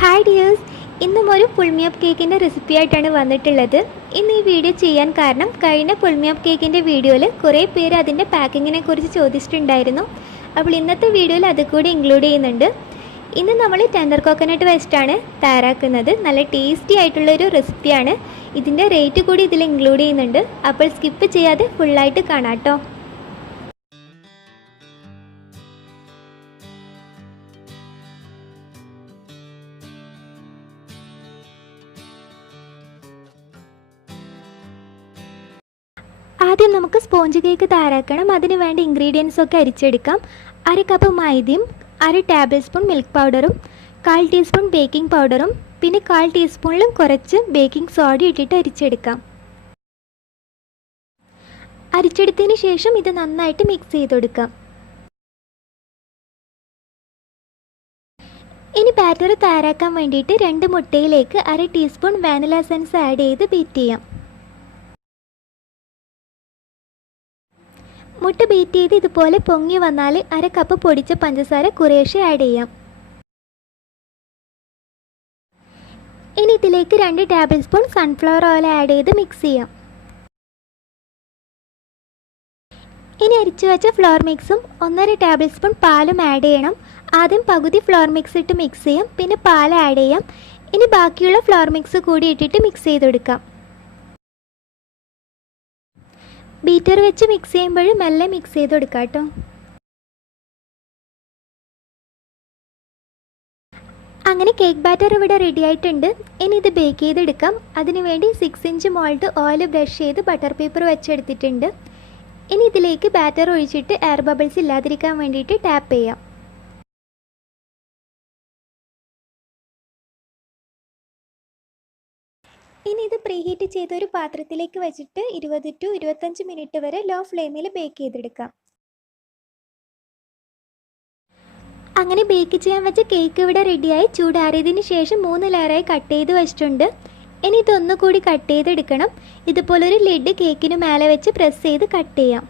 Hi dears, ഇന്നും ഒരു pull me up കേക്കിൻ്റെ റെസിപ്പി ആയിട്ടാണ് വന്നിട്ടുള്ളത്. ഇന്ന് ഈ വീഡിയോ ചെയ്യാൻ കാരണം കഴിഞ്ഞ പുൾമിയപ്പ് കേക്കിൻ്റെ വീഡിയോയിൽ കുറേ പേര് അതിൻ്റെ പാക്കിങ്ങിനെ കുറിച്ച് ചോദിച്ചിട്ടുണ്ടായിരുന്നു. അപ്പോൾ ഇന്നത്തെ വീഡിയോയിൽ അത് കൂടി ഇൻക്ലൂഡ് ചെയ്യുന്നുണ്ട്. ഇന്ന് നമ്മൾ ടെൻഡർ കോക്കനട്ട് വെച്ചിട്ടാണ് തയ്യാറാക്കുന്നത്. നല്ല ടേസ്റ്റി ആയിട്ടുള്ളൊരു റെസിപ്പിയാണ്. ഇതിൻ്റെ റേറ്റ് കൂടി ഇതിൽ ഇൻക്ലൂഡ് ചെയ്യുന്നുണ്ട്. അപ്പോൾ സ്കിപ്പ് ചെയ്യാതെ ഫുള്ളായിട്ട് കാണാം കേട്ടോ. ആദ്യം നമുക്ക് സ്പോഞ്ച് കേക്ക് തയ്യാറാക്കണം. അതിന് വേണ്ട ഇൻഗ്രീഡിയൻസ് ഒക്കെ അരിച്ചെടുക്കാം. 1 കപ്പ് മൈദയും 1 ടേബിൾ സ്പൂൺ മിൽക്ക് പൗഡറും 1/4 ടീസ്പൂൺ ബേക്കിംഗ് പൗഡറും പിന്നെ 1/4 ടീസ്പൂണിലും കുറച്ച് ബേക്കിംഗ് സോഡ ഇട്ടിട്ട് അരിച്ചെടുക്കാം. അരിച്ചെടുത്തതിന് ശേഷം ഇത് നന്നായിട്ട് മിക്സ് ചെയ്തെടുക്കാം. ഇനി ബാറ്റർ തയ്യാറാക്കാൻ വേണ്ടിയിട്ട് 2 മുട്ടയിലേക്ക് 1/2 ടീസ്പൂൺ വാനില എസൻസ് ആഡ് ചെയ്ത് ബീറ്റ് ചെയ്യാം. മുട്ട ബീറ്റ് ചെയ്ത് ഇതുപോലെ പൊങ്ങി വന്നാൽ 1/2 കപ്പ് പൊടിച്ച പഞ്ചസാര കുറേശ്ശെ ആഡ് ചെയ്യാം. ഇനി ഇതിലേക്ക് 2 table spoon sunflower oil add ചെയ്ത് മിക്സ് ചെയ്യാം. ഇനി അരിച്ചു വെച്ച ഫ്ലോർ മിക്സും 1/2 ടേബിൾ സ്പൂൺ പാലും ആഡ് ചെയ്യണം. ആദ്യം പകുതി ഫ്ലോർ മിക്സ് ഇട്ട് മിക്സ് ചെയ്യാം, പിന്നെ പാൽ ആഡ് ചെയ്യാം. ഇനി ബാക്കിയുള്ള ഫ്ലോർ മിക്സ് കൂടി ഇട്ടിട്ട് മിക്സ് ചെയ്തെടുക്കാം. ബീറ്റർ വെച്ച് മിക്സ് ചെയ്യുമ്പോൾ മെല്ലെ മിക്സ് ചെയ്ത് കൊടുക്കാം കേട്ടോ. അങ്ങനെ കേക്ക് ബാറ്റർ ഇവിടെ റെഡി ആയിട്ടുണ്ട്. ഇനി ഇത് ബേക്ക് ചെയ്തെടുക്കാം. അതിനുവേണ്ടി 6 ഇഞ്ച് മോൾഡ് ഓയിൽ ബ്രഷ് ചെയ്ത് ബട്ടർ പേപ്പർ വെച്ചെടുത്തിട്ടുണ്ട്. ഇനി ഇതിലേക്ക് ബാറ്റർ ഒഴിച്ചിട്ട് എയർ ബബിൾസ് ഇല്ലാതിരിക്കാൻ വേണ്ടിയിട്ട് ടാപ്പ് ചെയ്യാം. ഇനി ഇത് പ്രീഹീറ്റ് ചെയ്ത ഒരു പാത്രത്തിലേക്ക് വെച്ചിട്ട് 20 to 25 മിനിറ്റ് വരെ ലോ ഫ്ലെയിമിൽ ബേക്ക് ചെയ്തെടുക്കാം. അങ്ങനെ ബേക്ക് ചെയ്യാൻ വെച്ച കേക്ക് ഇവിടെ റെഡിയായി. ചൂടാറിയതിന് ശേഷം 3 ലെയറായി കട്ട് ചെയ്ത് വെച്ചിട്ടുണ്ട്. ഇനി ഇതൊന്നുകൂടി കട്ട് ചെയ്തെടുക്കണം. ഇതുപോലൊരു ലിഡ് കേക്കിന് മേലെ വെച്ച് പ്രസ് ചെയ്ത് കട്ട് ചെയ്യാം.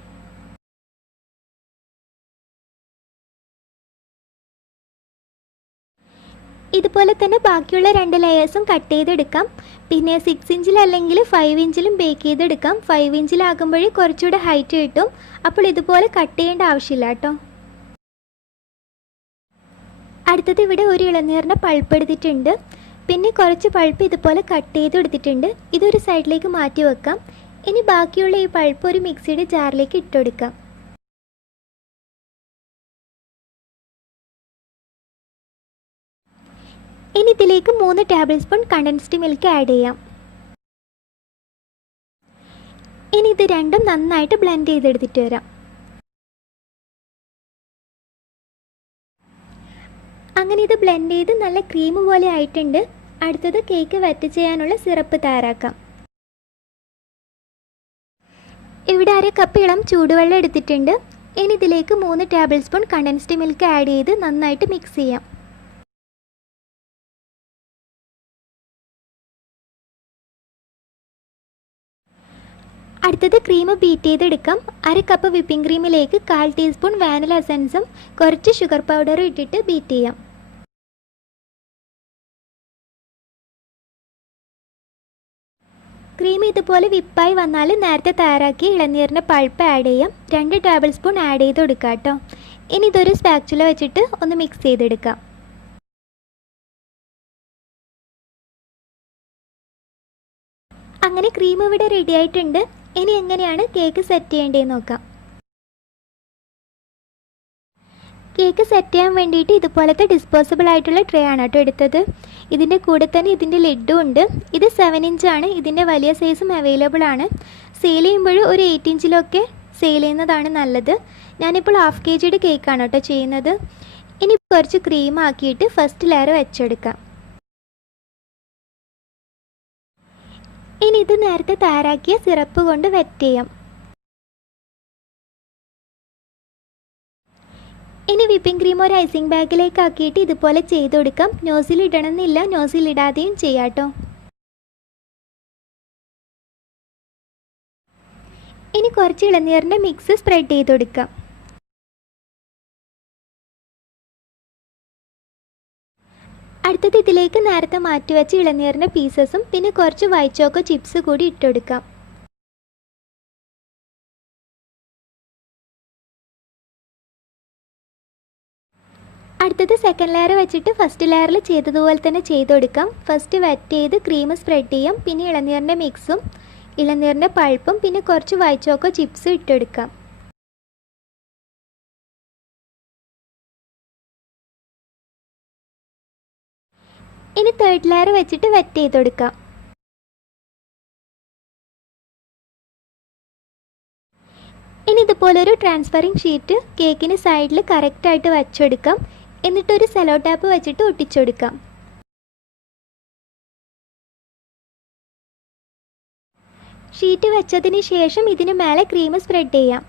ഇതുപോലെ തന്നെ ബാക്കിയുള്ള 2 ലെയേഴ്സും കട്ട് ചെയ്തെടുക്കാം. പിന്നെ 6 ഇഞ്ചിൽ അല്ലെങ്കിൽ 5 ഇഞ്ചിലും ബേക്ക് ചെയ്തെടുക്കാം. 5 ഇഞ്ചിലാകുമ്പോഴേ കുറച്ചുകൂടെ ഹൈറ്റ് കിട്ടും. അപ്പോൾ ഇതുപോലെ കട്ട് ചെയ്യേണ്ട ആവശ്യമില്ല കേട്ടോ. അടുത്തത് ഇവിടെ ഒരു ഇളനീറിൻ്റെ പൾപ്പ് എടുത്തിട്ടുണ്ട്. പിന്നെ കുറച്ച് പൾപ്പ് ഇതുപോലെ കട്ട് ചെയ്ത് എടുത്തിട്ടുണ്ട്. ഇതൊരു സൈഡിലേക്ക് മാറ്റി വെക്കാം. ഇനി ബാക്കിയുള്ള ഈ പൾപ്പ് ഒരു മിക്സിയുടെ ജാറിലേക്ക് ഇട്ടുകൊടുക്കാം. ഇനി ഇതിലേക്ക് 3 table spoon condensed milk add ചെയ്യാം. ഇനി ഇത് രണ്ടും നന്നായിട്ട് ബ്ലെൻഡ് ചെയ്തെടുത്തിട്ട് വരാം. അങ്ങനെ ഇത് ബ്ലെൻഡ് ചെയ്ത് നല്ല ക്രീം പോലെ ആയിട്ടുണ്ട്. അടുത്തത് കേക്ക് വെറ്റ് ചെയ്യാനുള്ള സിറപ്പ് തയ്യാറാക്കാം. ഇവിടെ 1/2 കപ്പ് ഇളം ചൂടുവെള്ളം എടുത്തിട്ടുണ്ട്. ഇനി ഇതിലേക്ക് 3 table spoon condensed milk add ചെയ്ത് നന്നായിട്ട് മിക്സ് ചെയ്യാം. അടുത്തത് ക്രീം ബീറ്റ് ചെയ്തെടുക്കാം. 1/2 കപ്പ് വിപ്പിംഗ് ക്രീമിലേക്ക് 1/4 ടീസ്പൂൺ വാനില എസൻസും കുറച്ച് ഷുഗർ പൗഡറും ഇട്ടിട്ട് ബീറ്റ് ചെയ്യാം. ക്രീം ഇതുപോലെ വിപ്പായി വന്നാൽ നേരത്തെ തയ്യാറാക്കി ഇളനീരിൻ്റെ പൾപ്പ് ആഡ് ചെയ്യാം. 2 ടേബിൾ സ്പൂൺ ആഡ് ചെയ്ത് കൊടുക്കാം കേട്ടോ. ഇനി ഇതൊരു സ്പാച്ചുല വെച്ചിട്ട് ഒന്ന് മിക്സ് ചെയ്തെടുക്കാം. അങ്ങനെ ക്രീം ഇവിടെ റെഡി ആയിട്ടുണ്ട്. ഇനി എങ്ങനെയാണ് കേക്ക് സെറ്റ് ചെയ്യേണ്ടതെന്ന് നോക്കാം. കേക്ക് സെറ്റ് ചെയ്യാൻ വേണ്ടിയിട്ട് ഇതുപോലത്തെ ഡിസ്പോസിബിൾ ആയിട്ടുള്ള ട്രേ ആണ് കേട്ടോ എടുത്തത്. ഇതിൻ്റെ കൂടെ തന്നെ ഇതിൻ്റെ ലിഡും ഉണ്ട്. ഇത് 7 ഇഞ്ചാണ്. ഇതിൻ്റെ വലിയ സൈസും അവൈലബിൾ ആണ്. സെയിൽ ചെയ്യുമ്പോൾ ഒരു 8 ഇഞ്ചിലൊക്കെ സെയിൽ ചെയ്യുന്നതാണ് നല്ലത്. ഞാനിപ്പോൾ 1/2 kg കേക്കാണ് കേട്ടോ ചെയ്യുന്നത്. ഇനി കുറച്ച് ക്രീം ആക്കിയിട്ട് ഫസ്റ്റ് ലെയർ വെച്ചെടുക്കാം. ഇനി ഇത് നേരത്തെ തയ്യാറാക്കിയ സിറപ്പ് കൊണ്ട് വെറ്റ് ചെയ്യാം. ഇനി വിപ്പിംഗ് ക്രീം ഒരു ഐസിങ് ബാഗിലേക്ക് ആക്കിയിട്ട് ഇതുപോലെ ചെയ്ത് കൊടുക്കാം. നോസിൽ ഇടണമെന്നില്ല, നോസിൽ ഇടാതെയും ചെയ്യാം കേട്ടോ. ഇനി കുറച്ച് ഇളനീറിൻ്റെ മിക്സ് സ്പ്രെഡ് ചെയ്ത് കൊടുക്കാം. അടുത്തത് ഇതിലേക്ക് നേരത്തെ മാറ്റി വെച്ച ഇളനീറിൻ്റെ പീസസും പിന്നെ കുറച്ച് വൈറ്റ് ചോക്കോ ചിപ്സ് കൂടി ഇട്ടെടുക്കാം. അടുത്തത് സെക്കൻഡ് ലെയർ വെച്ചിട്ട് ഫസ്റ്റ് ലെയറിൽ ചെയ്തതുപോലെ തന്നെ ചെയ്ത് കൊടുക്കാം. ഫസ്റ്റ് വെറ്റ് ചെയ്ത് ക്രീം സ്പ്രെഡ് ചെയ്യാം. പിന്നെ ഇളനീറിൻ്റെ മിക്സും ഇളനീറിൻ്റെ പൾപ്പും പിന്നെ കുറച്ച് വൈറ്റ് ചോക്കോ ചിപ്സും ഇട്ടെടുക്കാം. ഇനി തേർഡ് ലെയർ വെച്ചിട്ട് വെറ്റ് ചെയ്ത് കൊടുക്കാം. ഇനി ഇതുപോലൊരു ട്രാൻസ്പെറിങ് ഷീറ്റ് കേക്കിന് സൈഡിൽ കറക്റ്റായിട്ട് വച്ചെടുക്കാം. എന്നിട്ടൊരു സെലോ ടാപ്പ് വെച്ചിട്ട് ഒട്ടിച്ചെടുക്കാം. ഷീറ്റ് വെച്ചതിന് ശേഷം ഇതിന് മേലെ ക്രീം സ്പ്രെഡ് ചെയ്യാം.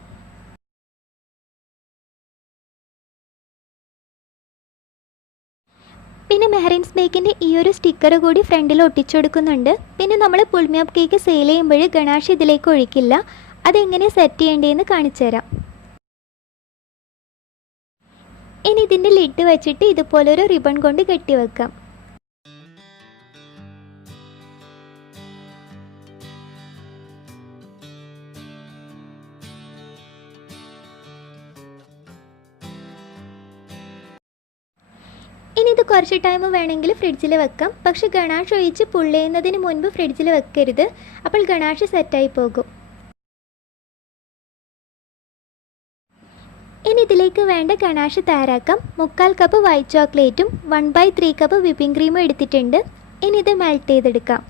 പിന്നെ മെഹറിൻസ് ബേക്കിൻ്റെ ഈ ഒരു സ്റ്റിക്കർ കൂടി ഫ്രണ്ടിൽ ഒട്ടിച്ചെടുക്കുന്നുണ്ട്. പിന്നെ നമ്മൾ പുൾമിയപ്പ് കേക്ക് സെയിൽ ചെയ്യുമ്പോൾ ഗണാഷ് ഇതിലേക്ക് ഒഴിക്കില്ല. അതെങ്ങനെ സെറ്റ് ചെയ്യേണ്ടതെന്ന് കാണിച്ചു തരാം. ഇനി ഇതിൻ്റെ ലിഡ് വെച്ചിട്ട് ഇതുപോലൊരു റിബൺ കൊണ്ട് കെട്ടി വെക്കാം. ഇനി ഇത് കുറച്ച് ടൈം വേണമെങ്കിൽ ഫ്രിഡ്ജിൽ വെക്കാം. പക്ഷെ ഗണാഷ് ഒഴിച്ച് പുള്ള് ചെയ്യുന്നതിന് മുൻപ് ഫ്രിഡ്ജിൽ വെക്കരുത്. അപ്പോൾ ഗണാഷ് സെറ്റായി പോകും. ഇനി ഇതിലേക്ക് വേണ്ട ഗണാഷ് തയ്യാറാക്കാം. 3/4 കപ്പ് വൈറ്റ് ചോക്ലേറ്റും 1/3 കപ്പ് വിപ്പിംഗ് ക്രീമും എടുത്തിട്ടുണ്ട്. ഇനി ഇത് മെൽറ്റ് ചെയ്തെടുക്കാം.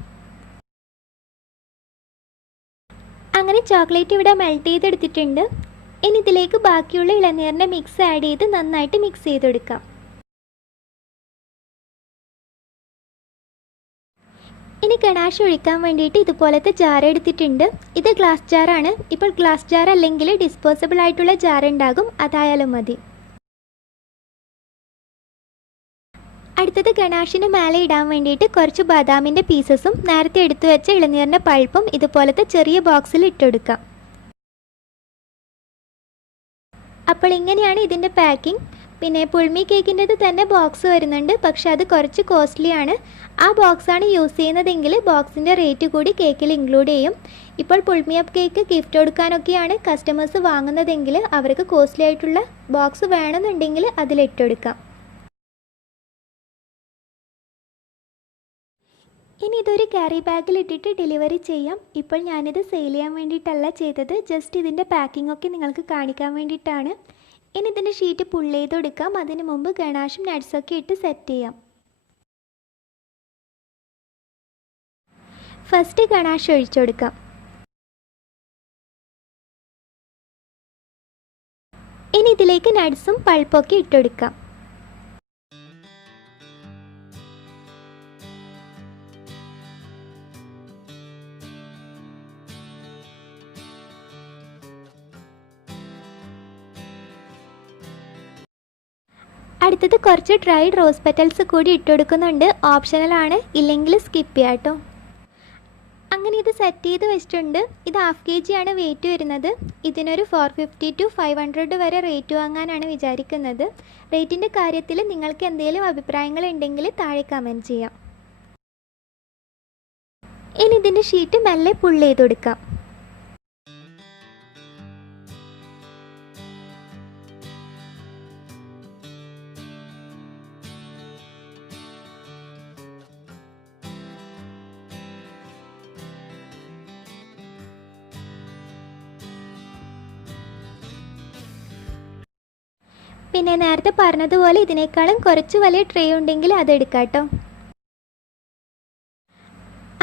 അങ്ങനെ ചോക്ലേറ്റ് ഇവിടെ മെൽറ്റ് ചെയ്തെടുത്തിട്ടുണ്ട്. ഇനി ഇതിലേക്ക് ബാക്കിയുള്ള ഇളനീറിൻ്റെ മിക്സ് ആഡ് ചെയ്ത് നന്നായിട്ട് മിക്സ് ചെയ്തെടുക്കാം. ഇനി ഗണാഷ് ഒഴിക്കാൻ വേണ്ടിയിട്ട് ഇതുപോലത്തെ ജാർ എടുത്തിട്ടുണ്ട്. ഇത് ഗ്ലാസ് ജാറാണ്. ഇപ്പോൾ ഗ്ലാസ് ജാർ അല്ലെങ്കിൽ ഡിസ്പോസിബിൾ ആയിട്ടുള്ള ജാർ ഉണ്ടാകും, അതായാലും മതി. അടുത്തത് ഗണാഷിന് മേലെ ഇടാൻ വേണ്ടിയിട്ട് കുറച്ച് ബദാമിൻ്റെ പീസസും നേരത്തെ എടുത്തു വെച്ച ഇളനീറിൻ്റെ പൾപ്പും ഇതുപോലത്തെ ചെറിയ ബോക്സിൽ ഇട്ടെടുക്കാം. അപ്പോൾ ഇങ്ങനെയാണ് ഇതിൻ്റെ പാക്കിംഗ്. പിന്നെ പുൾമി കേക്കിൻ്റെത് തന്നെ ബോക്സ് വരുന്നുണ്ട്. പക്ഷെ അത് കുറച്ച് കോസ്റ്റ്ലി ആണ്. ആ ബോക്സാണ് യൂസ് ചെയ്യുന്നതെങ്കിൽ ബോക്സിൻ്റെ റേറ്റ് കൂടി കേക്കിൽ ഇൻക്ലൂഡ് ചെയ്യും. ഇപ്പോൾ പുൾമിയപ്പ് കേക്ക് ഗിഫ്റ്റ് കൊടുക്കാനൊക്കെയാണ് കസ്റ്റമേഴ്സ് വാങ്ങുന്നതെങ്കിൽ അവർക്ക് കോസ്റ്റ്ലി ആയിട്ടുള്ള ബോക്സ് വേണമെന്നുണ്ടെങ്കിൽ അതിലിട്ടെടുക്കാം. ഇനി ഇതൊരു ക്യാരി ബാഗിൽ ഇട്ടിട്ട് ഡെലിവറി ചെയ്യാം. ഇപ്പോൾ ഞാനിത് സെയിൽ ചെയ്യാൻ വേണ്ടിയിട്ടല്ല ചെയ്തത്, ജസ്റ്റ് ഇതിൻ്റെ പാക്കിംഗ് ഒക്കെ നിങ്ങൾക്ക് കാണിക്കാൻ വേണ്ടിയിട്ടാണ്. ഇനി ഇതിൻ്റെ ഷീറ്റ് പുള്ള് ചെയ്തെടുക്കാം. അതിന് മുമ്പ് ഗണാഷും നട്ട്സൊക്കെ ഇട്ട് സെറ്റ് ചെയ്യാം. ഫസ്റ്റ് ഗണാഷ് ഒഴിച്ചെടുക്കാം. ഇനി ഇതിലേക്ക് നട്ട്സും പൾപ്പൊക്കെ ഇട്ടെടുക്കാം. അടുത്തത് കുറച്ച് ഡ്രൈഡ് റോസ് പെറ്റൽസ് കൂടി ഇട്ടെടുക്കുന്നുണ്ട്. ഓപ്ഷണലാണ്, ഇല്ലെങ്കിൽ സ്കിപ്പ് ചെയ്യാം കേട്ടോ. അങ്ങനെ ഇത് സെറ്റ് ചെയ്ത് വെച്ചിട്ടുണ്ട്. ഇത് 1/2 kg ആണ് വെയിറ്റ് വരുന്നത്. ഇതിനൊരു 450 to 500 വരെ റേറ്റ് വാങ്ങാനാണ് വിചാരിക്കുന്നത്. റേറ്റിൻ്റെ കാര്യത്തിൽ നിങ്ങൾക്ക് എന്തെങ്കിലും അഭിപ്രായങ്ങൾ ഉണ്ടെങ്കിൽ താഴെ കമൻറ്റ് ചെയ്യാം. ഇനി ഇതിൻ്റെ ഷീറ്റ് മെല്ലെ പുള്ള് ചെയ്ത് കൊടുക്കാം. പിന്നെ നേരത്തെ പറഞ്ഞതുപോലെ ഇതിനേക്കാളും കുറച്ച് വലിയ ട്രേ ഉണ്ടെങ്കിൽ അതെടുക്കാം കേട്ടോ.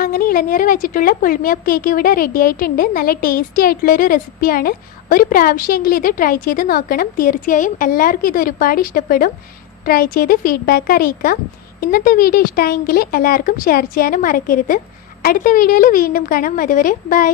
അങ്ങനെ ഇളനീർ വെച്ചിട്ടുള്ള പുൾമിയപ്പ് കേക്ക് ഇവിടെ റെഡി ആയിട്ടുണ്ട്. നല്ല ടേസ്റ്റി ആയിട്ടുള്ളൊരു റെസിപ്പിയാണ്. ഒരു പ്രാവശ്യമെങ്കിലും ഇത് ട്രൈ ചെയ്ത് നോക്കണം. തീർച്ചയായും എല്ലാവർക്കും ഇത് ഒരുപാട് ഇഷ്ടപ്പെടും. ട്രൈ ചെയ്ത് ഫീഡ്ബാക്ക് അറിയിക്കാം. ഇന്നത്തെ വീഡിയോ ഇഷ്ടമായെങ്കിൽ എല്ലാവർക്കും ഷെയർ ചെയ്യാനും മറക്കരുത്. അടുത്ത വീഡിയോയിൽ വീണ്ടും കാണാം. അതുവരെ ബൈ.